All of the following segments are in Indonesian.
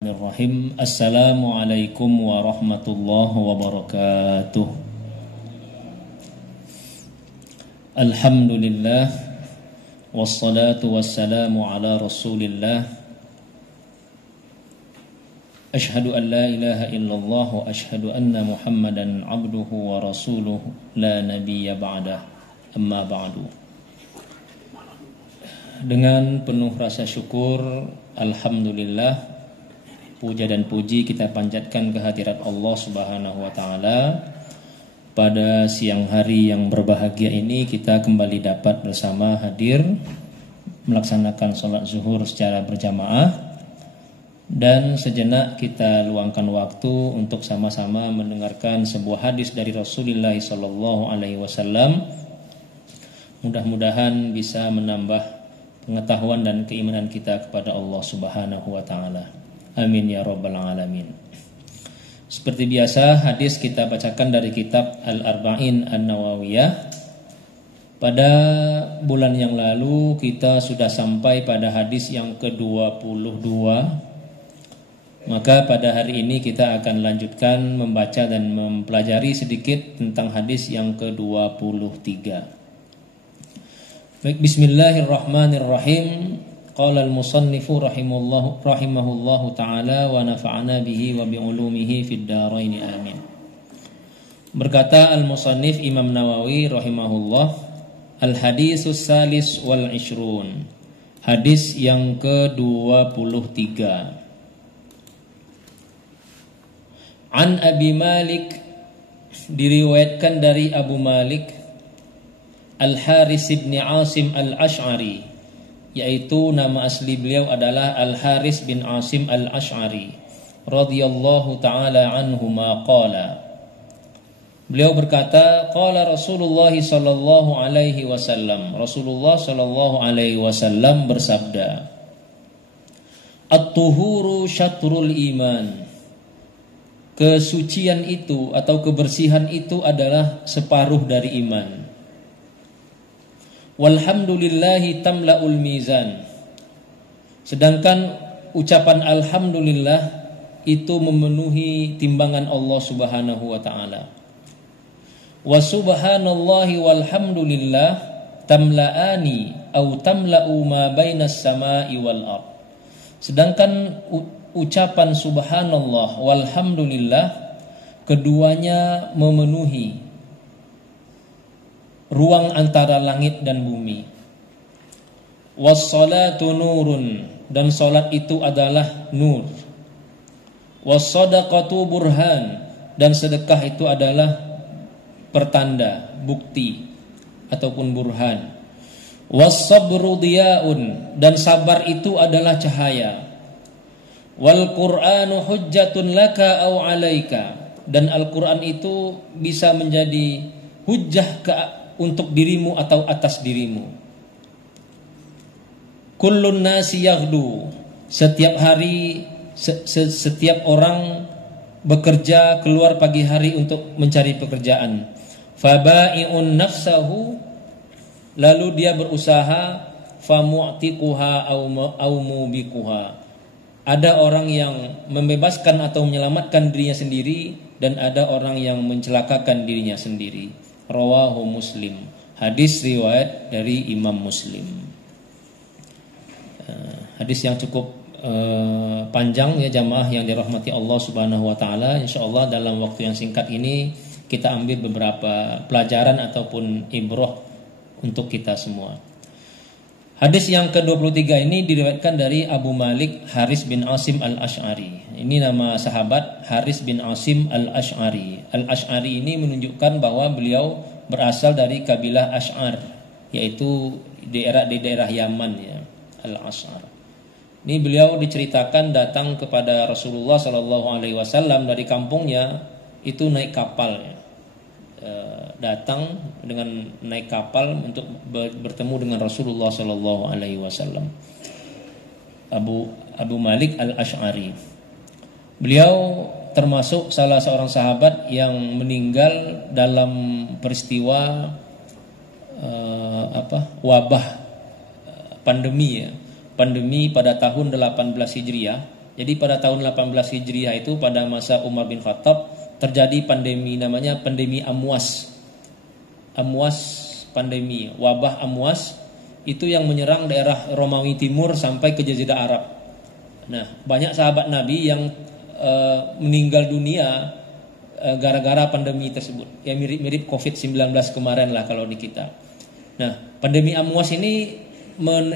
Bismillahirrahmanirrahim. Assalamualaikum warahmatullahi wabarakatuh. Alhamdulillah wassalatu wassalamu ala Rasulillah. Ashhadu an la ilaha illallah wa ashhadu anna Muhammadan abduhu wa rasuluh la nabiyya ba'dah. Amma ba'du. Dengan penuh rasa syukur, alhamdulillah, puja dan puji kita panjatkan kehadirat Allah Subhanahu wa taala. Pada siang hari yang berbahagia ini kita kembali dapat bersama hadir melaksanakan sholat zuhur secara berjamaah, dan sejenak kita luangkan waktu untuk sama-sama mendengarkan sebuah hadis dari Rasulullah sallallahu alaihi wasallam. Mudah-mudahan bisa menambah pengetahuan dan keimanan kita kepada Allah Subhanahu wa taala. Amin ya rabbal alamin. Seperti biasa, hadis kita bacakan dari kitab Al-Arba'in An-Nawawiyah. Pada bulan yang lalu kita sudah sampai pada hadis yang ke-22. Maka pada hari ini kita akan lanjutkan membaca dan mempelajari sedikit tentang hadis yang ke-23. Baik, bismillahirrahmanirrahim. Qala al-musannifu rahimahullahu ta'ala wa nafa'ana bihi wa bi'ulumihi fid dharain amin. Berkata al-musannif Imam Nawawi rahimahullah, al-hadisus salis wal ishrun, hadis yang ke-23. An Abi Malik, diriwayatkan dari Abu Malik Al-Haris bin Asim Al-Ash'ari, yaitu nama asli beliau adalah Al-Haris bin Asim Al-Ash'ari radhiyallahu ta'ala anhuma qala. Beliau berkata, qala Rasulullah sallallahu alaihi wasallam, Rasulullah sallallahu alaihi wasallam bersabda, at-tuhuru syatrul iman, kesucian itu atau kebersihan itu adalah separuh dari iman. Walhamdulillahi tamla'ul mizan, sedangkan ucapan alhamdulillah itu memenuhi timbangan Allah Subhanahu wa taala. Wa subhanallahi walhamdulillah tamla'ani au tamla'u ma bainas sama'i wal ard, sedangkan ucapan subhanallah walhamdulillah keduanya memenuhi ruang antara langit dan bumi. Was-salatu nurun, dan salat itu adalah nur. Was-sadaqatu burhan, dan sedekah itu adalah pertanda, bukti ataupun burhan. Was-sabru diyaun, dan sabar itu adalah cahaya. Wal Qur'anu hujjatun laka au 'alaika, dan Al-Qur'an itu bisa menjadi hujjah untuk dirimu atau atas dirimu. Kullun nasi yaghdu, setiap hari setiap orang bekerja keluar pagi hari untuk mencari pekerjaan. Faba'i'un nafsahu, lalu dia berusaha, famu'tiquha au mubiquha, ada orang yang membebaskan atau menyelamatkan dirinya sendiri, dan ada orang yang mencelakakan dirinya sendiri. Rawahu Muslim, hadis riwayat dari Imam Muslim. Hadis yang cukup panjang ya jamaah yang dirahmati Allah Subhanahu wa taala. Insyaallah dalam waktu yang singkat ini kita ambil beberapa pelajaran ataupun ibrah untuk kita semua. Hadis yang ke-23 ini diriwayatkan dari Abu Malik Haris bin Asim Al-Ash'ari. Ini nama sahabat Haris bin Asim Al-Ash'ari. Al-Ash'ari ini menunjukkan bahwa beliau berasal dari kabilah Ash'ar, yaitu di daerah Yaman ya, Al-Ash'ar. Ini beliau diceritakan datang kepada Rasulullah sallallahu alaihi wasallam dari kampungnya, itu naik kapal ya. Datang dengan naik kapal untuk bertemu dengan Rasulullah sallallahu alaihi wasallam. Abu Malik Al-Ash'ari. Beliau termasuk salah seorang sahabat yang meninggal dalam peristiwa wabah pandemi ya. Pandemi pada tahun 18 Hijriah Jadi pada tahun 18 Hijriah itu pada masa Umar bin Khattab terjadi pandemi namanya pandemi Amwas. Amwas pandemi, wabah Amwas itu yang menyerang daerah Romawi Timur sampai ke Jazirah Arab. Nah, banyak sahabat Nabi yang meninggal dunia gara-gara pandemi tersebut. Ya mirip-mirip COVID-19 kemarin lah kalau di kita. Nah, pandemi Amwas ini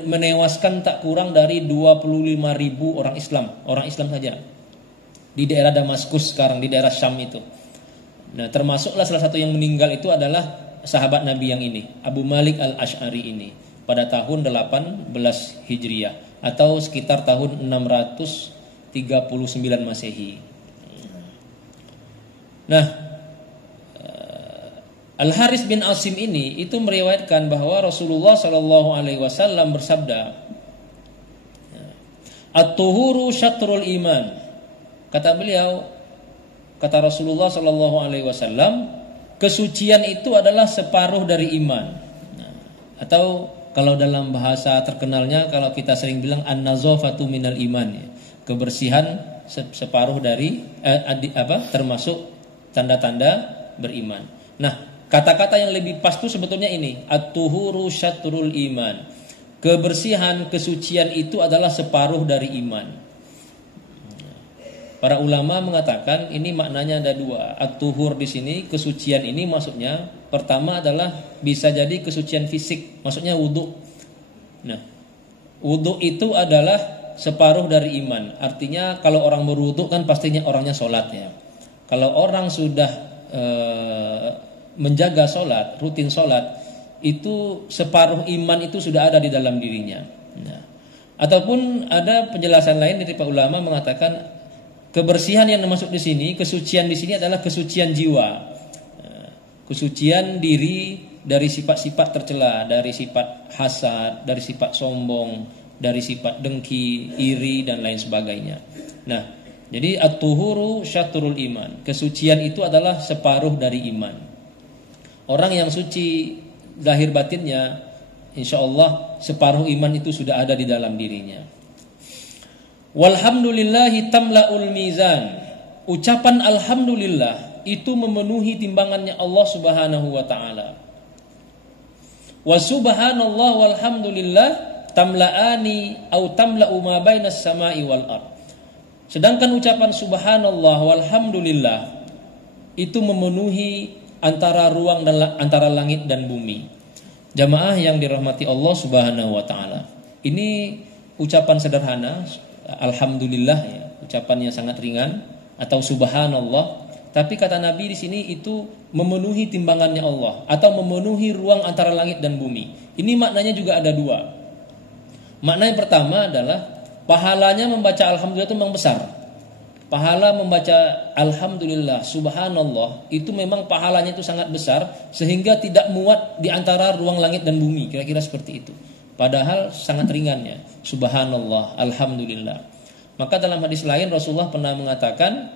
menewaskan tak kurang dari 25.000 orang Islam saja di daerah Damaskus sekarang, di daerah Syam itu. Nah, termasuklah salah satu yang meninggal itu adalah sahabat Nabi yang ini, Abu Malik Al-Asy'ari ini pada tahun 18 Hijriah atau sekitar tahun 639 Masehi. Nah, Al-Haris bin Asim ini itu meriwayatkan bahwa Rasulullah Shallallahu Alaihi Wasallam bersabda, "At-tuhuru syatrul iman." Kata beliau, kata Rasulullah Shallallahu Alaihi Wasallam, kesucian itu adalah separuh dari iman. Nah, atau kalau dalam bahasa terkenalnya, kalau kita sering bilang an-nazafatu minal iman, ya. Kebersihan separuh dari termasuk tanda-tanda beriman. Nah, kata-kata yang lebih pas itu sebetulnya ini, at-tuhuru syatrul iman. Kebersihan, kesucian itu adalah separuh dari iman. Para ulama mengatakan ini maknanya ada dua. At-tuhur di sini, kesucian ini maksudnya pertama adalah bisa jadi kesucian fisik, maksudnya wudu. Nah, wudu itu adalah separuh dari iman. Artinya kalau orang berwudu kan pastinya orangnya sholat ya. Kalau orang sudah menjaga sholat, rutin sholat, itu separuh iman itu sudah ada di dalam dirinya. Nah, ataupun ada penjelasan lain dari para ulama mengatakan kebersihan yang termasuk di sini, kesucian di sini adalah kesucian jiwa, kesucian diri dari sifat-sifat tercela, dari sifat hasad, dari sifat sombong, dari sifat dengki, iri dan lain sebagainya. Nah, jadi at-tuhuru syatrul iman. Kesucian itu adalah separuh dari iman. Orang yang suci zahir batinnya, insya Allah separuh iman itu sudah ada di dalam dirinya. Walhamdulillahi tamla'ul mizan. Ucapan alhamdulillah itu memenuhi timbangannya Allah Subhanahu wa taala. Wa subhanallah walhamdulillah tamla'ani au tamla'u ma bainas sama'i wal ard. Sedangkan ucapan subhanallah walhamdulillah itu memenuhi antara ruang dan antara langit dan bumi. Jamaah yang dirahmati Allah Subhanahu wa taala. Ini ucapan sederhana, alhamdulillah ya, ucapannya sangat ringan atau subhanallah, tapi kata Nabi di sini itu memenuhi timbangannya Allah atau memenuhi ruang antara langit dan bumi. Ini maknanya juga ada dua. Makna yang pertama adalah pahalanya membaca alhamdulillah itu memang besar. Pahala membaca alhamdulillah, subhanallah itu memang pahalanya itu sangat besar sehingga tidak muat di antara ruang langit dan bumi, kira-kira seperti itu. Padahal sangat ringannya, subhanallah, alhamdulillah. Maka dalam hadis lain Rasulullah pernah mengatakan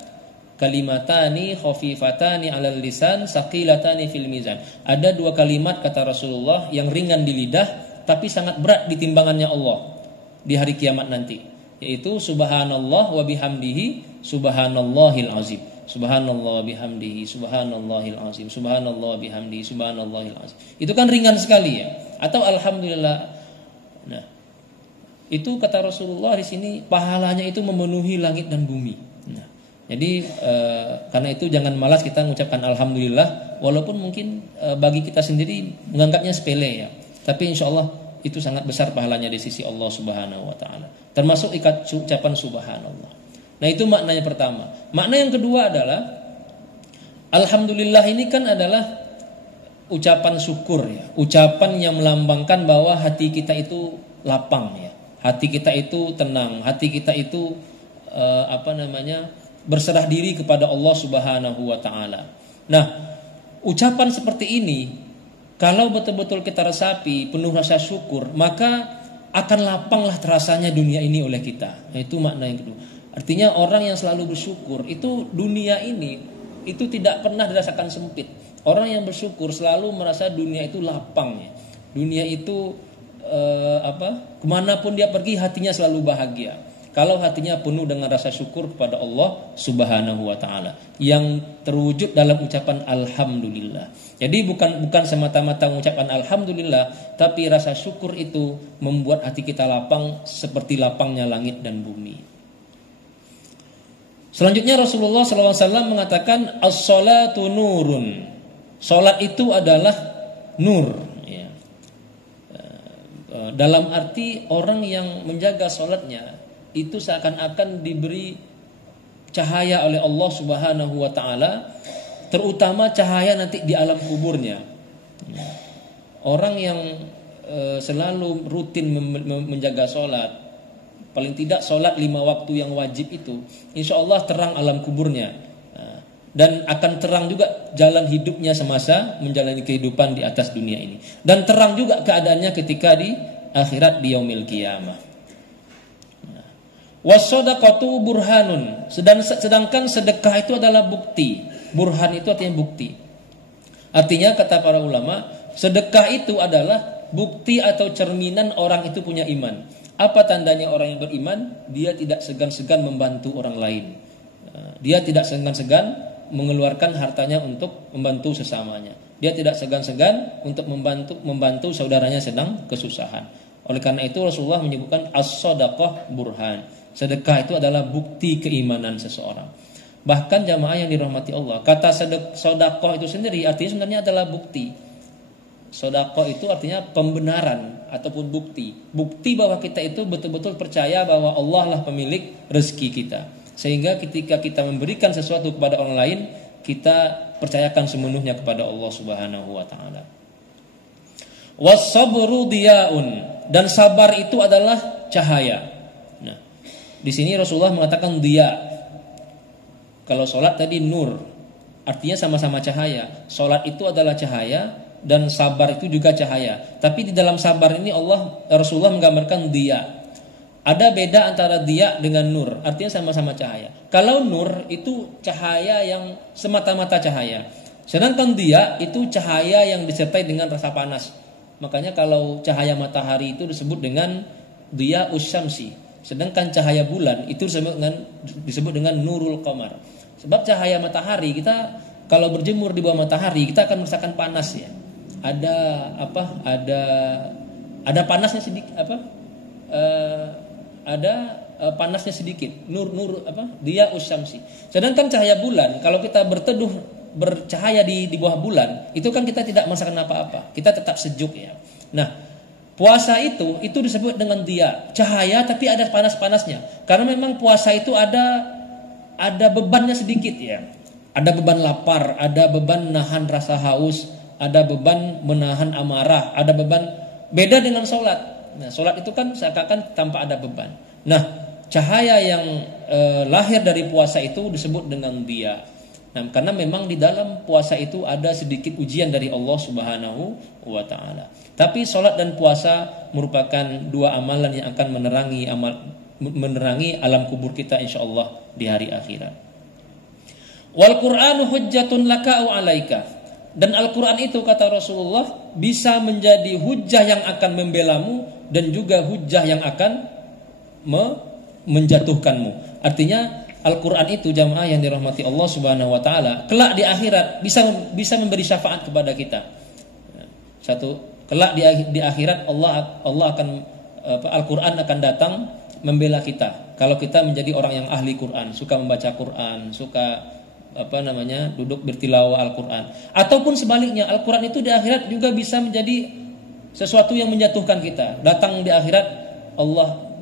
kalimatani khafifatani 'alal lisan saqilatani fil mizan. Ada dua kalimat kata Rasulullah yang ringan di lidah tapi sangat berat di timbangannya Allah di hari kiamat nanti, yaitu subhanallah wa bihamdihi subhanallahil azim. Subhanallah bihamdihi subhanallahil azim. Subhanallah bihamdihi subhanallahil azim. Itu kan ringan sekali ya. Atau alhamdulillah. Nah, itu kata Rasulullah di sini pahalanya itu memenuhi langit dan bumi. Nah, jadi karena itu jangan malas kita mengucapkan alhamdulillah walaupun mungkin bagi kita sendiri menganggapnya sepele ya. Tapi insyaallah itu sangat besar pahalanya di sisi Allah Subhanahu wa taala. Termasuk ucapan subhanallah. Nah, itu maknanya pertama. Makna yang kedua adalah alhamdulillah ini kan adalah ucapan syukur ya. Ucapan yang melambangkan bahwa hati kita itu lapang ya. Hati kita itu tenang, hati kita itu berserah diri kepada Allah Subhanahu wa taala. Nah, ucapan seperti ini kalau betul-betul kita resapi penuh rasa syukur, maka akan lapanglah terasanya dunia ini oleh kita. Nah, itu makna yang kedua. Artinya orang yang selalu bersyukur itu dunia ini itu tidak pernah dirasakan sempit. Orang yang bersyukur selalu merasa dunia itu lapang ya. Dunia itu kemanapun dia pergi hatinya selalu bahagia. Kalau hatinya penuh dengan rasa syukur kepada Allah Subhanahu wa taala yang terwujud dalam ucapan alhamdulillah. Jadi bukan semata-mata mengucapkan alhamdulillah, tapi rasa syukur itu membuat hati kita lapang seperti lapangnya langit dan bumi. Selanjutnya Rasulullah SAW mengatakan as-salatu nurun. Salat itu adalah nur. Dalam arti orang yang menjaga salatnya itu seakan-akan diberi cahaya oleh Allah Subhanahu wa taala, terutama cahaya nanti di alam kuburnya. Orang yang selalu rutin menjaga salat, paling tidak salat 5 waktu yang wajib itu, insya Allah terang alam kuburnya. Dan akan terang juga jalan hidupnya semasa menjalani kehidupan di atas dunia ini. Dan terang juga keadaannya ketika di akhirat di yaumil qiyamah. Was-shadaqatu burhanun. Sedangkan sedekah itu adalah bukti. Burhan itu artinya bukti. Artinya kata para ulama, sedekah itu adalah bukti atau cerminan orang itu punya iman. Apa tandanya orang yang beriman? Dia tidak segan-segan membantu orang lain. Dia tidak segan-segan mengeluarkan hartanya untuk membantu sesamanya. Dia tidak segan-segan untuk membantu saudaranya sedang kesusahan. Oleh karena itu Rasulullah menyebutkan as-shadaqah burhan. Sedekah itu adalah bukti keimanan seseorang. Bahkan jamaah yang dirahmati Allah, kata sedekah itu sendiri artinya sebenarnya adalah bukti. Sedekah itu artinya pembenaran ataupun bukti. Bukti bahwa kita itu betul-betul percaya bahwa Allah lah pemilik rezeki kita. Sehingga ketika kita memberikan sesuatu kepada orang lain, kita percayakan sepenuhnya kepada Allah Subhanahu wa taala. Was-sabru diyaun, dan sabar itu adalah cahaya. Nah, di sini Rasulullah mengatakan diya. Kalau salat tadi nur, artinya sama-sama cahaya. Salat itu adalah cahaya dan sabar itu juga cahaya. Tapi di dalam sabar ini Rasulullah menggambarkan diya. Ada beda antara diya dengan nur, artinya sama-sama cahaya. Kalau nur itu cahaya yang semata-mata cahaya. Sedangkan diya itu cahaya yang disertai dengan rasa panas. Makanya kalau cahaya matahari itu disebut dengan diya usyamsi. Sedangkan cahaya bulan itu disebut dengan nurul qamar. Sebab cahaya matahari kita kalau berjemur di bawah matahari kita akan merasakan panas ya. Ada panasnya sedikit panasnya sedikit. Dia usyamsi. Sedangkan cahaya bulan kalau kita bercahaya di bawah bulan, itu kan kita tidak merasakan apa-apa. Kita tetap sejuk ya. Nah, puasa itu disebut dengan dia, cahaya tapi ada panas-panasnya. Karena memang puasa itu ada bebannya sedikit ya. Ada beban lapar, ada beban nahan rasa haus, ada beban menahan amarah, ada beban beda dengan sholat. Nah, sholat itu kan seakan-akan tanpa ada beban. Nah, cahaya yang lahir dari puasa itu disebut dengan dia. Nah, karena memang di dalam puasa itu ada sedikit ujian dari Allah Subhanahu wa taala. Tapi sholat dan puasa merupakan dua amalan yang akan menerangi alam kubur kita insyaallah di hari akhirat. Wal Qur'anu hujjatun laka wa 'alaika. Dan Al-Quran itu kata Rasulullah bisa menjadi hujjah yang akan membelamu dan juga hujjah yang akan menjatuhkanmu. Artinya Al-Quran itu jamaah yang dirahmati Allah Subhanahu wa taala, kelak di akhirat bisa memberi syafaat kepada kita. Kelak di akhirat Allah akan Al-Quran akan datang membela kita. Kalau kita menjadi orang yang ahli Quran, suka membaca Quran, suka duduk bertilawah Al-Quran. Ataupun sebaliknya, Al-Quran itu di akhirat juga bisa menjadi sesuatu yang menjatuhkan kita. Datang di akhirat,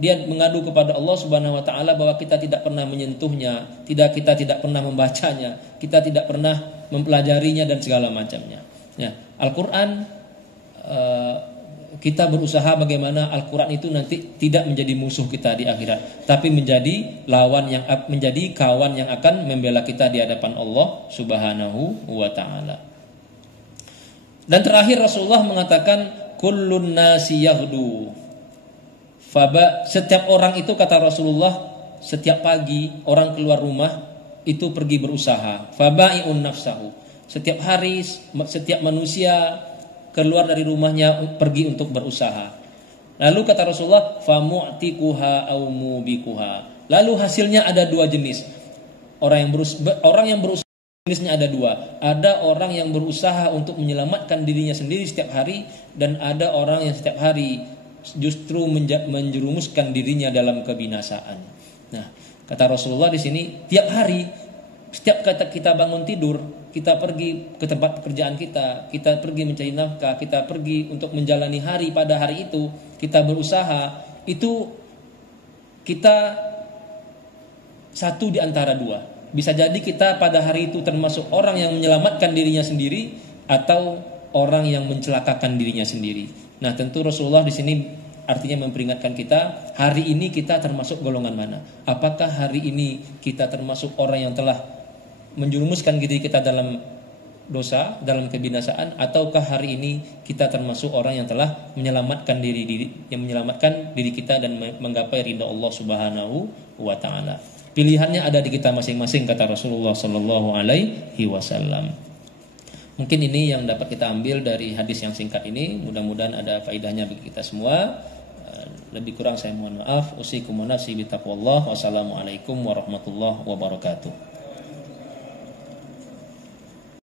dia mengadu kepada Allah Subhanahu wa taala bahwa kita tidak pernah menyentuhnya, kita tidak pernah membacanya, kita tidak pernah mempelajarinya dan segala macamnya. Ya, Al-Quran kita berusaha bagaimana Al-Quran itu nanti tidak menjadi musuh kita di akhirat, tapi menjadi kawan yang akan membela kita di hadapan Allah Subhanahu wa taala. Dan terakhir Rasulullah mengatakan kullun nasi yahdu. Setiap orang itu kata Rasulullah, setiap pagi orang keluar rumah itu pergi berusaha. Fabai'un nafsahu. Setiap hari setiap manusia keluar dari rumahnya pergi untuk berusaha. Lalu kata Rasulullah, famu'tikuha au mubikuha. Lalu hasilnya ada dua jenis. Orang yang berusaha jenisnya ada dua. Ada orang yang berusaha untuk menyelamatkan dirinya sendiri setiap hari, dan ada orang yang setiap hari justru menjerumuskan dirinya dalam kebinasaan. Nah, kata Rasulullah di sini, tiap hari, setiap kita bangun tidur, kita pergi ke tempat pekerjaan kita pergi mencari nafkah, kita pergi untuk menjalani hari pada hari itu, kita berusaha, itu kita satu di antara dua. Bisa jadi kita pada hari itu termasuk orang yang menyelamatkan dirinya sendiri atau orang yang mencelakakan dirinya sendiri. Nah, tentu Rasulullah di sini artinya memperingatkan kita, hari ini kita termasuk golongan mana? Apakah hari ini kita termasuk orang yang telah menjerumuskan diri kita dalam dosa, dalam kebinasaan, ataukah hari ini kita termasuk orang yang telah menyelamatkan diri kita dan menggapai ridha Allah Subhanahu wa taala. Pilihannya ada di kita masing-masing, kata Rasulullah sallallahu alaihi wasallam. Mungkin ini yang dapat kita ambil dari hadis yang singkat ini. Mudah-mudahan ada faedahnya bagi kita semua. Lebih kurang saya mohon maaf. Usikum wa nafsi bitaqwallah. Wassalamualaikum warahmatullahi wabarakatuh.